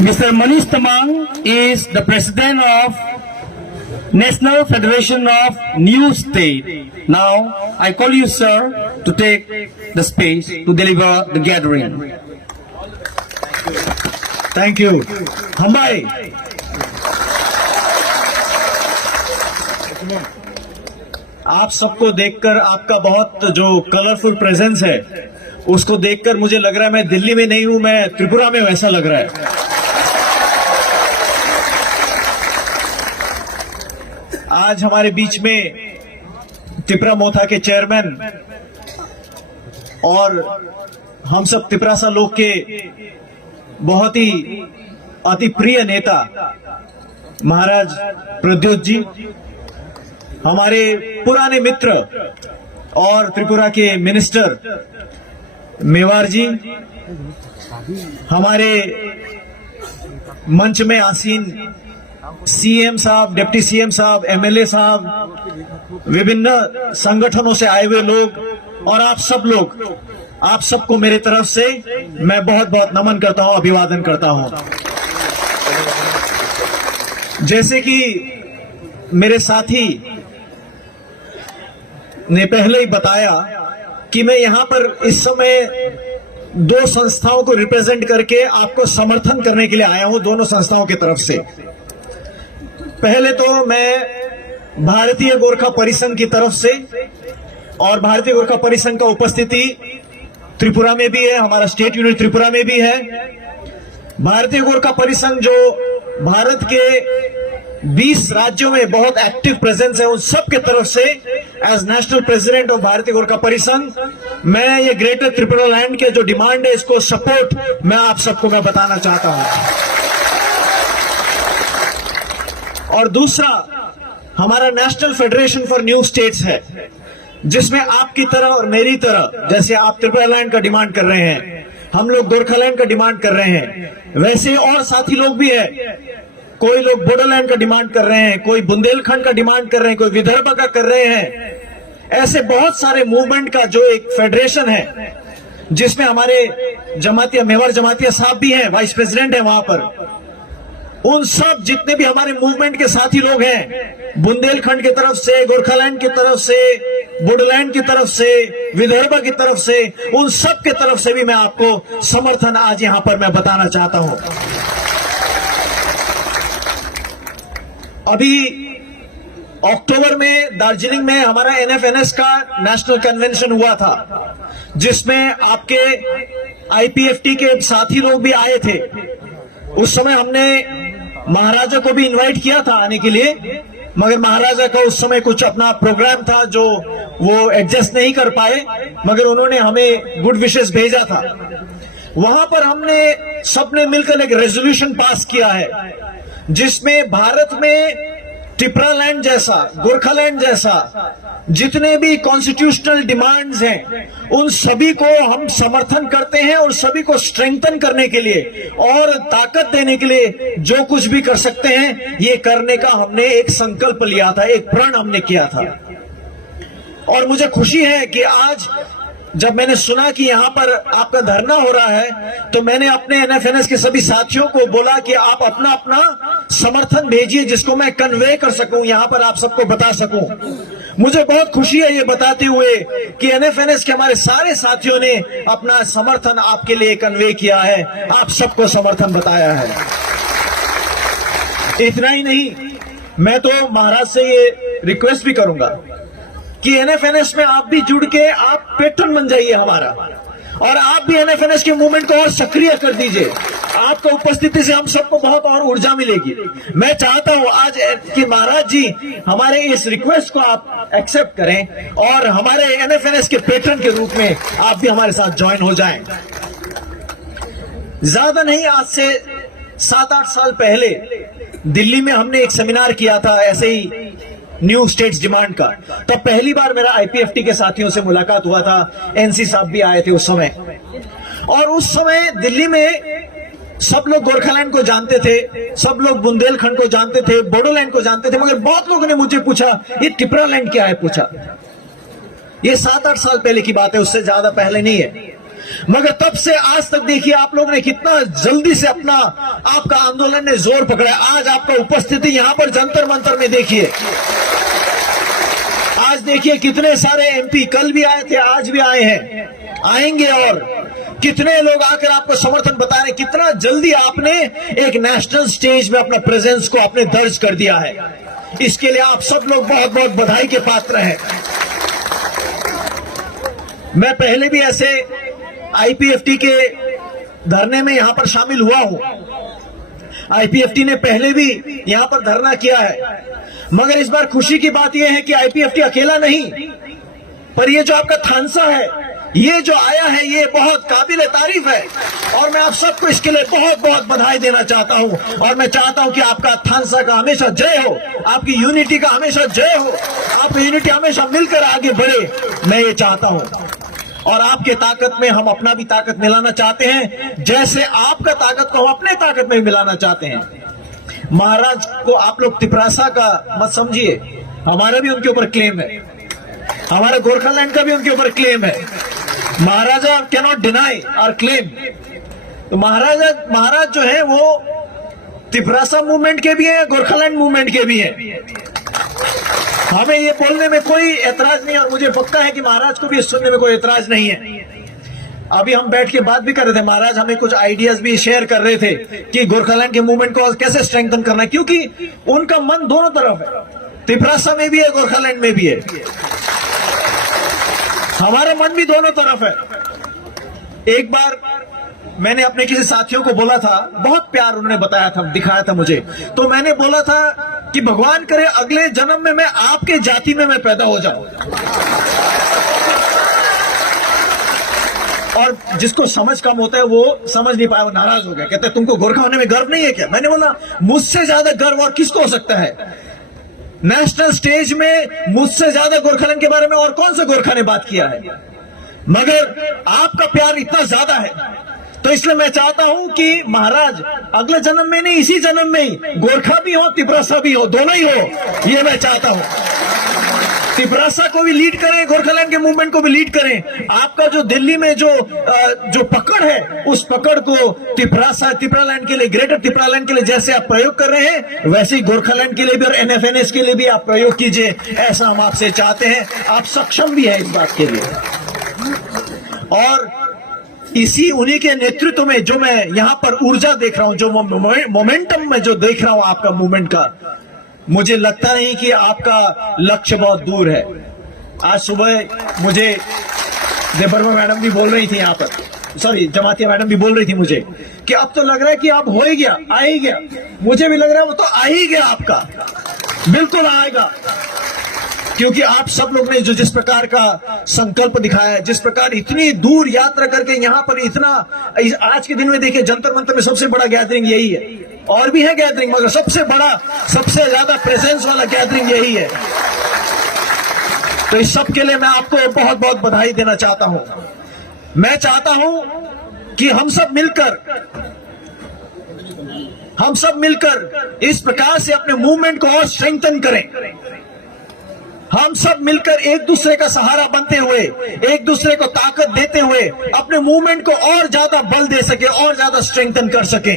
Mr. Manish Tamang is the president of National Federation of New State. Now, I call you, sir, to take the space to deliver the gathering. Thank you. Hambai. आप सबको देखकर, आपका बहुत जो colourful presence है उसको देखकर मुझे लग रहा है मैं दिल्ली में नहीं हूं, मैं त्रिपुरा में वैसा लग रहा है। आज हमारे बीच में त्रिपुरा मोथा के चेयरमैन और हम सब त्रिपुरासा लोग के बहुत ही अति प्रिय नेता महाराज प्रद्योत जी, हमारे पुराने मित्र और त्रिपुरा के मिनिस्टर मेवार जी, हमारे मंच में आसीन सीएम साहब, डिप्टी सीएम साहब, एमएलए साहब, विभिन्न संगठनों से आए हुए लोग और आप सब लोग, आप सबको मेरे तरफ से मैं बहुत बहुत नमन करता हूं, अभिवादन करता हूं। जैसे कि मेरे साथी ने पहले ही बताया कि मैं यहां पर इस समय दो संस्थाओं को रिप्रेजेंट करके आपको समर्थन करने के लिए आया हूं, दोनों संस्थाओं की तरफ से। पहले तो मैं भारतीय गोरखा परिसंघ की तरफ से, और भारतीय गोरखा परिसंघ का उपस्थिति त्रिपुरा में भी है, हमारा स्टेट यूनिट त्रिपुरा में भी है। भारतीय गोरखा परिसंघ जो भारत के 20 राज्यों में बहुत एक्टिव प्रेजेंस है, उन सब के तरफ से एज नेशनल प्रेसिडेंट ऑफ भारतीय गोरखा परिसंघ मैं ये ग्रेटर त्रिपुरा लैंड के जो डिमांड है इसको सपोर्ट मैं आप सबको मैं बताना चाहता हूं। और दूसरा, हमारा national federation for new states है, जिसमें आपकी तरह और मेरी तरह, जैसे आप त्रिपुरा लैंड का डिमांड कर रहे हैं, हम लोग गोरखालैंड का डिमांड कर रहे हैं, वैसे और साथी लोग भी है। कोई लोग बोडोलैंड का डिमांड कर रहे हैं, कोई बुंदेलखंड का डिमांड कर रहे हैं, कोई विदर्भ का कर रहे हैं। ऐसे बहुत सारे मूवमेंट का जो एक फेडरेशन है, जिसमें हमारे जमातिया, मेवाड़ जमातिया साहब भी हैं, वाइस प्रेसिडेंट है वहां पर। उन सब जितने भी हमारे मूवमेंट के साथी लोग हैं, बुंदेलखंड की तरफ से, गोरखालैंड की तरफ से, बोडोलैंड की तरफ से, विदर्भ की तरफ से, उन सब के तरफ से भी मैं आपको समर्थन आज यहां पर मैं बताना चाहता हूं। अभी अक्टूबर में दार्जिलिंग में हमारा एनएफएनएस का नेशनल कन्वेंशन हुआ था, जिसमें आपके आईपीएफटी के साथी लोग भी आए थे। उस समय हमने महाराजा को भी इनवाइट किया था आने के लिए, मगर महाराजा का उस समय कुछ अपना प्रोग्राम था जो वो एडजस्ट नहीं कर पाए, मगर उन्होंने हमें गुड विशेस भेजा था। वहां पर हमने सबने मिलकर एक रेजोल्यूशन पास किया है, जिसमें भारत में त्रिपुरा लैंड जैसा, गोरखालैंड जैसा जितने भी कॉन्स्टिट्यूशनल डिमांड्स हैं, उन सभी को हम समर्थन करते हैं और सभी को स्ट्रेंथन करने के लिए और ताकत देने के लिए जो कुछ भी कर सकते हैं, ये करने का हमने एक संकल्प लिया था, एक प्रण हमने किया था। और मुझे खुशी है कि आज जब मैंने सुना कि यहां पर आपका धरना हो रहा है, तो मैंने अपने एनएफएनएस के सभी साथियों को बोला कि आप अपना अपना समर्थन भेजिए, जिसको मैं कन्वे कर सकूं, यहां पर आप सबको बता सकूं। मुझे बहुत खुशी है ये बताते हुए कि एनएफएनएस के हमारे सारे साथियों ने अपना समर्थन आपके लिए कन्वे किया है, आप सबको समर्थन बताया है। इतना ही नहीं, मैं तो महाराज से ये रिक्वेस्ट भी करूंगा कि एनएफएनएस में आप भी जुड़ के आप पेट्रन बन जाइए हमारा, और आप भी एनएफएनएस के मूवमेंट को और सक्रिय कर दीजिए। आपका उपस्थिति से हम सबको बहुत और ऊर्जा मिलेगी। मैं चाहता हूं आज कि महाराज जी हमारे इस रिक्वेस्ट को आप एक्सेप्ट करें और हमारे एनएफएनएस के पेट्रन के रूप में आप भी हमारे साथ ज्वाइन हो जाएं। ज्यादा नहीं, आज से 7-8 साल पहले दिल्ली में हमने एक सेमिनार किया था ऐसे ही न्यू स्टेट्स डिमांड का। तब पहली बार मेरा आईपीएफटी के साथियों से मुलाकात हुआ था, एनसी साहब भी आए थे उस समय। और उस समय दिल्ली में सब लोग गोरखालैंड को जानते थे, सब लोग बुंदेलखंड को जानते थे, बोडोलैंड को जानते थे, मगर बहुत लोगों ने मुझे पूछा ये त्रिपुरा लैंड क्या है, पूछा। ये 7-8 साल पहले की बात है, उससे ज्यादा पहले नहीं है। मगर तब से आज तक देखिए आप लोग ने कितना जल्दी से आपका आंदोलन ने जोर पकड़ा। आज आपका उपस्थिति यहां पर जंतर मंतर में देखिए, आज देखिए कितने सारे एमपी कल भी आए थे, आज भी आए हैं, आएंगे, और कितने लोग आकर आपको समर्थन बता रहे हैं। कितना जल्दी आपने एक नेशनल स्टेज में अपना प्रेजेंस को आपने दर्ज कर दिया है, इसके लिए आप सब लोग बहुत बहुत बधाई के पात्र हैं। मैं पहले भी ऐसे आईपीएफटी के धरने में यहां पर शामिल हुआ हूं, आईपीएफटी ने पहले भी यहां पर धरना किया है, मगर इस बार खुशी की बात यह है कि आईपीएफटी अकेला नहीं, पर ये जो आपका थानसा है, ये जो आया है, ये बहुत काबिल तारीफ है, और मैं आप सबको इसके लिए बहुत बहुत बधाई देना चाहता हूं। और मैं चाहता हूं कि आपका थानसा का हमेशा जय हो, आपकी यूनिटी का हमेशा जय हो, आपकी यूनिटी हमेशा मिलकर आगे बढ़े, मैं ये चाहता हूं। और आपके ताकत में हम अपना भी ताकत मिलाना चाहते हैं, जैसे आपका ताकत को हम अपने ताकत में मिलाना चाहते हैं। महाराज को आप लोग तिपरासा का मत समझिए, हमारा भी उनके ऊपर क्लेम है, हमारा गोरखालैंड का भी उनके ऊपर क्लेम है। Maharaja can not deny our claim. तो महाराज जो है वो तिपरासा मूवमेंट के भी हैं, गोरखालैंड मूवमेंट के भी हैं। हमें ये बोलने में कोई एतराज नहीं, और मुझे पक्का है कि महाराज को भी इस सुनने में कोई एतराज नहीं है। अभी हम बैठ के बात भी कर रहे थे, महाराज हमें कुछ आइडियाज भी शेयर कर रहे थे कि गोरखालैंड के मूवमेंट को कैसे स्ट्रेंथन करना है, क्योंकि उनका मन दोनों तरफ है, तिपरासा में भी है, गोरखालैंड में भी है, हमारा मन भी दोनों तरफ है। एक बार मैंने अपने किसी साथियों को बोला था, बहुत प्यार उन्होंने बताया था, दिखाया था मुझे, तो मैंने बोला था कि भगवान करे अगले जन्म में मैं आपके जाति में मैं पैदा हो जाऊं। और जिसको समझ कम होता है वो समझ नहीं पाया, वो नाराज हो गया, कहते तुमको गोरखा होने में गर्व नहीं है क्या? मैंने बोला मुझसे ज्यादा गर्व और किसको हो सकता है? नेशनल स्टेज में मुझसे ज्यादा गोरखालैंड के बारे में और कौन सा गोरखा ने बात किया है? मगर आपका प्यार इतना ज्यादा है, तो इसलिए मैं चाहता हूं कि महाराज अगले जन्म में नहीं, इसी जन्म में ही गोरखा भी हो, तिपरासा भी हो, दोनों ही हो, ये मैं चाहता हूं। तिपरासा को भी लीड करें, गोरखालैंड के मूवमेंट को भी लीड करें। आपका जो दिल्ली में जो पकड़ है, उस पकड़ को तिपरालैंड के लिए, ग्रेटर तिपरालैंड के लिए जैसे आप प्रयोग कर रहे हैं, वैसे ही गोरखालैंड के लिए भी और एनएफएनएस के लिए भी आप प्रयोग कीजिए, ऐसा हम आपसे चाहते हैं। आप सक्षम भी है इस बात के लिए, और इसी उन्हीं के नेतृत्व में जो मैं यहां पर ऊर्जा देख रहा हूं, जो मोमेंटम में जो देख रहा हूं आपका मूवमेंट का, मुझे लगता नहीं कि आपका लक्ष्य बहुत दूर है। आज सुबह मुझे देबर्मा मैडम भी बोल रही थी यहाँ पर, सॉरी जमातिया मैडम भी बोल रही थी मुझे कि अब तो लग रहा है कि आप हो ही गया, आ ही गया। मुझे भी लग रहा है वो तो आ ही गया, आपका बिल्कुल आएगा, क्योंकि आप सब लोग ने जो जिस प्रकार का संकल्प दिखाया है, जिस प्रकार इतनी दूर यात्रा करके यहाँ पर इतना, आज के दिन में देखिए जंतर मंतर में सबसे बड़ा गैदरिंग यही है, और भी है गैदरिंग, मगर सबसे बड़ा, सबसे ज्यादा प्रेजेंस वाला गैदरिंग यही है। तो इस सब के लिए मैं आपको बहुत बहुत बधाई देना चाहता हूं। मैं चाहता हूं कि हम सब मिलकर इस प्रकार से अपने मूवमेंट को और स्ट्रेंथन करें। हम सब मिलकर एक दूसरे का सहारा बनते हुए, एक दूसरे को ताकत देते हुए अपने मूवमेंट को और ज्यादा बल दे सके, और ज्यादा स्ट्रेंथन कर सके।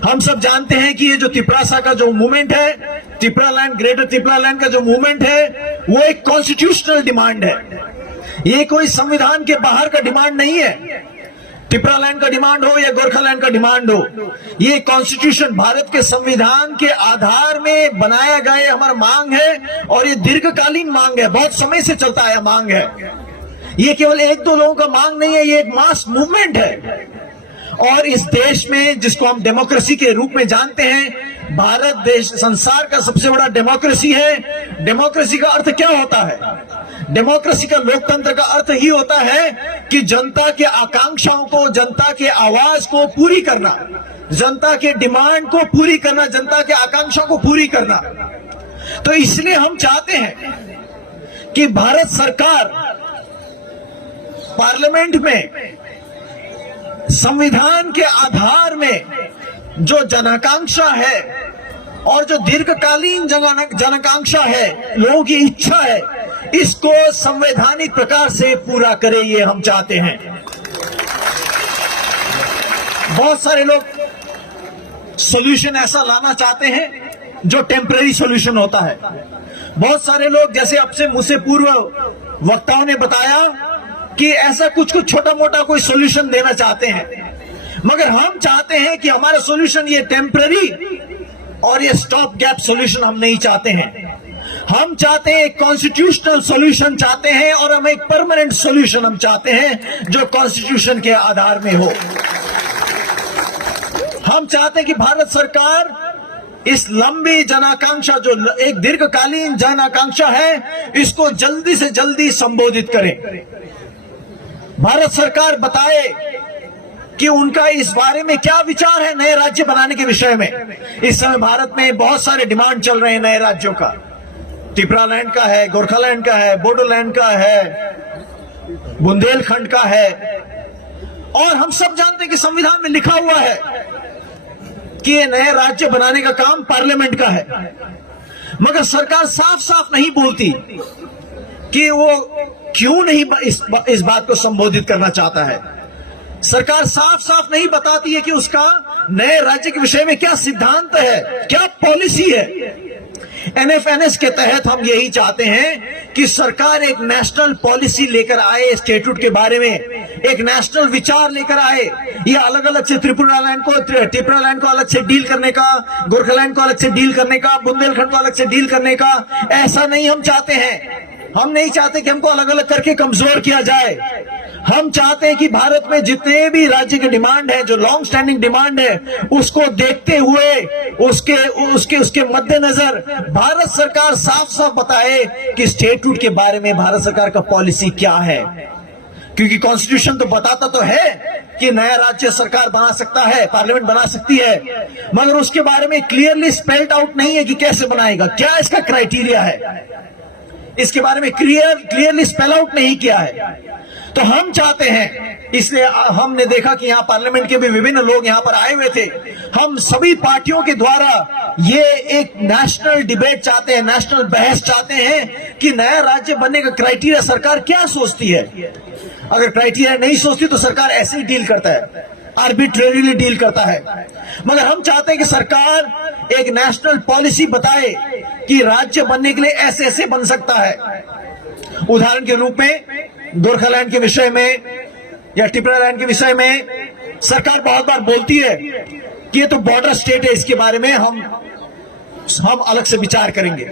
हम सब जानते हैं कि ये जो तिपरासा का जो मूवमेंट है, तिपरालैंड, ग्रेटर तिपरालैंड का जो मूवमेंट है, वो एक कॉन्स्टिट्यूशनल डिमांड है, ये कोई संविधान के बाहर का डिमांड नहीं है। तिपरालैंड का डिमांड हो या गोरखालैंड का डिमांड हो, ये कॉन्स्टिट्यूशन भारत के संविधान के आधार में बनाया गया हमारा मांग है, और ये दीर्घकालीन मांग है, बहुत समय से चलता आया मांग है। ये केवल एक दो लोगों का मांग नहीं है, ये एक मास मूवमेंट है। और इस देश में, जिसको हम डेमोक्रेसी के रूप में जानते हैं, भारत देश संसार का सबसे बड़ा डेमोक्रेसी है। डेमोक्रेसी का अर्थ क्या होता है? डेमोक्रेसी का, लोकतंत्र का अर्थ ही होता है कि जनता के आकांक्षाओं को, जनता के आवाज को पूरी करना, जनता के डिमांड को पूरी करना, जनता के आकांक्षाओं को पूरी करना। तो इसलिए हम चाहते हैं कि भारत सरकार पार्लियामेंट में संविधान के आधार में जो जनाकांक्षा है और जो दीर्घकालीन जनाकांक्षा है, लोगों की इच्छा है, इसको संवैधानिक प्रकार से पूरा करे, ये हम चाहते हैं। बहुत सारे लोग सॉल्यूशन ऐसा लाना चाहते हैं जो टेम्पररी सॉल्यूशन होता है। बहुत सारे लोग, जैसे अब से मुझसे पूर्व वक्ताओं ने बताया, कि ऐसा कुछ छोटा मोटा कोई सॉल्यूशन देना चाहते हैं, मगर हम चाहते हैं कि हमारा सॉल्यूशन ये टेम्पररी और ये स्टॉप गैप सॉल्यूशन हम नहीं चाहते हैं। हम चाहते हैं एक कॉन्स्टिट्यूशनल सॉल्यूशन चाहते हैं, और हम एक परमानेंट सॉल्यूशन हम चाहते हैं जो कॉन्स्टिट्यूशन के आधार में हो। हम चाहते हैं कि भारत सरकार इस लंबी जन आकांक्षा, जो एक दीर्घकालीन जन आकांक्षा है, इसको जल्दी से जल्दी संबोधित करें। भारत सरकार बताए कि उनका इस बारे में क्या विचार है नए राज्य बनाने के विषय में। इस समय भारत में बहुत सारे डिमांड चल रहे हैं नए राज्यों का। त्रिपुरालैंड का है, गोरखालैंड का है, बोडोलैंड का है, बुंदेलखंड का है। और हम सब जानते हैं कि संविधान में लिखा हुआ है कि ये नए राज्य बनाने का काम पार्लियामेंट का है, मगर सरकार साफ साफ नहीं बोलती कि वो क्यों नहीं इस बात को संबोधित करना चाहता है। सरकार साफ साफ नहीं बताती है कि उसका नए राज्य के विषय में क्या सिद्धांत है, क्या पॉलिसी है। एनएफएनएस के तहत हम यही चाहते हैं कि सरकार एक नेशनल पॉलिसी लेकर आए, स्टेट्यूट के बारे में एक नेशनल विचार लेकर आए। ये अलग अलग से त्रिपुरालैंड को अलग से डील करने का, गोरखालैंड को अलग से डील करने का, बुंदेलखंड को अलग से डील करने का, ऐसा नहीं हम चाहते हैं। हम नहीं चाहते कि हमको अलग अलग करके कमजोर किया जाए। हम चाहते हैं कि भारत में जितने भी राज्य के डिमांड है, जो लॉन्ग स्टैंडिंग डिमांड है, उसको देखते हुए उसके मद्देनजर भारत सरकार साफ साफ बताए कि स्टेट्यूट के बारे में भारत सरकार का पॉलिसी क्या है। क्योंकि कॉन्स्टिट्यूशन तो बताता तो है कि नया राज्य सरकार बना सकता है, पार्लियामेंट बना सकती है, मगर उसके बारे में क्लियरली स्पेल्ड आउट नहीं है कि कैसे बनाएगा, क्या इसका क्राइटेरिया है, इसके बारे में क्लियरली स्पेल आउट नहीं किया है। तो हम चाहते हैं, इसलिए हमने देखा कि यहाँ पार्लियामेंट के भी विभिन्न लोग यहाँ पर आए हुए थे। हम सभी पार्टियों के द्वारा ये एक नेशनल डिबेट चाहते हैं, नेशनल बहस चाहते हैं कि नया राज्य बनने का क्राइटेरिया सरकार क्या सोचती है। अगर क्राइटेरिया नहीं सोचती तो सरकार ऐसे ही डील करता है, आर्बिट्रेरीली डील करता है। मगर हम चाहते हैं कि सरकार एक नेशनल पॉलिसी बताए कि राज्य बनने के लिए ऐसे ऐसे बन सकता है। उदाहरण के रूप में गोरखालैंड के विषय में या त्रिपुरालैंड के विषय में सरकार बहुत बार बोलती है कि ये तो बॉर्डर स्टेट है, इसके बारे में हम अलग से विचार करेंगे।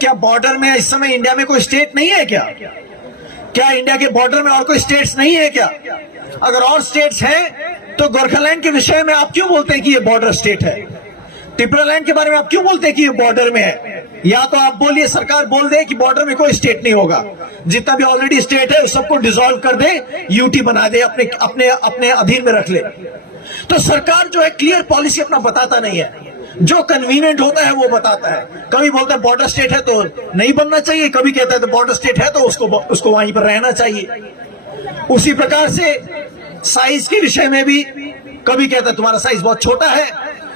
क्या बॉर्डर में इस समय इंडिया में कोई स्टेट नहीं है क्या इंडिया के बॉर्डर में और कोई स्टेट्स नहीं है क्या? अगर और स्टेट्स हैं तो गोरखालैंड के विषय में आप क्यों बोलते हैं कि ये बॉर्डर स्टेट है? त्रिपुरालैंड के बारे में आप क्यों बोलते हैं कि ये बॉर्डर में है? या तो आप बोलिए, सरकार बोल दे कि बॉर्डर में कोई स्टेट नहीं होगा, जितना भी ऑलरेडी स्टेट है सबको डिसॉल्व कर दे, यूटी बना दे, अपने अपने अपने अधीन में रख ले। तो सरकार जो है क्लियर पॉलिसी अपना बताता नहीं है, जो कन्वीनियंट होता है वो बताता है। कभी बोलता है बॉर्डर स्टेट है तो नहीं बनना चाहिए, कभी कहता है तो बॉर्डर स्टेट है तो उसको वहीं पर रहना चाहिए। उसी प्रकार से साइज के विषय में भी कभी कहता है तुम्हारा साइज बहुत छोटा है,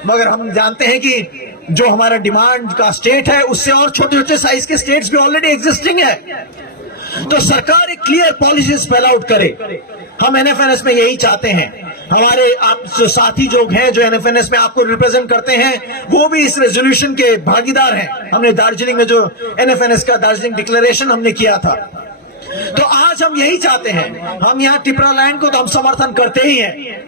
मगर हम जानते हैं कि जो हमारा डिमांड का स्टेट है उससे और छोटे छोटे साइज के स्टेट्स भी ऑलरेडी एग्जिस्टिंग है। तो सरकार एक क्लियर पॉलिसी स्पेल आउट करे। हम एनएफएनएस में यही चाहते हैं। हमारे आप जो साथी जो हैं, जो एनएफएनएस में आपको रिप्रेजेंट करते हैं, वो भी इस रेजोल्यूशन के भागीदार हैं। हमने दार्जिलिंग में जो एनएफएनएस का दार्जिलिंग डिक्लेरेशन हमने किया था, तो आज हम यही चाहते हैं। हम यहाँ त्रिपुरालैंड को तो हम समर्थन करते ही हैं,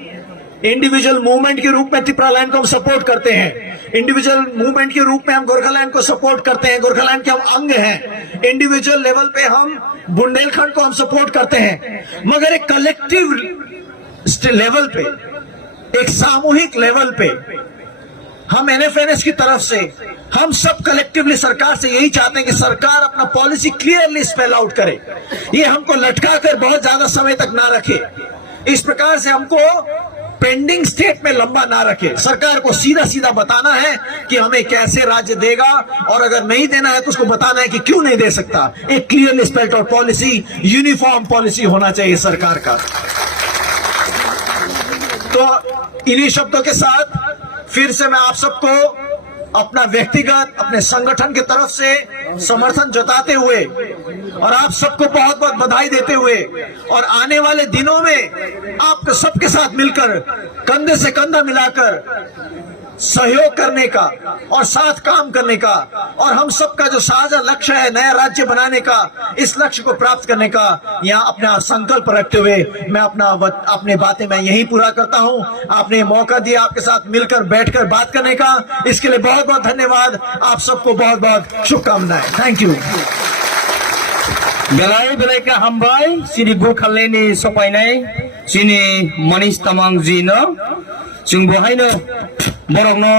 इंडिविजुअल मूवमेंट के रूप में त्रिपुरालैंड को हम सपोर्ट करते हैं, इंडिविजुअल मूवमेंट के रूप में हम गोरखालैंड को सपोर्ट करते हैं, गोरखालैंड के हम अंग हैं, इंडिविजुअल लेवल पे हम बुंदेलखंड को हम सपोर्ट करते हैं। मगर एक कलेक्टिव लेवल पे, एक सामूहिक लेवल पे हम एनएफएनएस की तरफ से हम सब कलेक्टिवली सरकार से यही चाहते हैं कि सरकार अपना पॉलिसी क्लियरली स्पेल आउट करे। ये हमको लटका कर बहुत ज्यादा समय तक ना रखे, इस प्रकार से हमको पेंडिंग स्टेट में लंबा ना रखे। सरकार को सीधा सीधा बताना है कि हमें कैसे राज्य देगा, और अगर नहीं देना है तो उसको बताना है कि क्यों नहीं दे सकता। एक clearly spelled out policy, uniform policy होना चाहिए सरकार का। तो इन्हीं शब्दों के साथ फिर से मैं आप सबको अपना व्यक्तिगत, अपने संगठन की तरफ से समर्थन जताते हुए और आप सबको बहुत बहुत बधाई देते हुए और आने वाले दिनों में आप सबके साथ मिलकर कंधे से कंधा मिलाकर सहयोग करने का और साथ काम करने का और हम सबका जो साझा लक्ष्य है नया राज्य बनाने का, इस लक्ष्य को प्राप्त करने का यहाँ अपना संकल्प रखते हुए मैं अपनी बातें मैं यही पूरा करता हूँ। आपने मौका दिया आपके साथ मिलकर बैठकर बात करने का, इसके लिए बहुत बहुत धन्यवाद। आप सबको बहुत बहुत शुभकामनाएं। Thank you. Belai belai ka hambai sini Burkhaleni sopainai sini Manish Tamang ji no sing bohai no borok no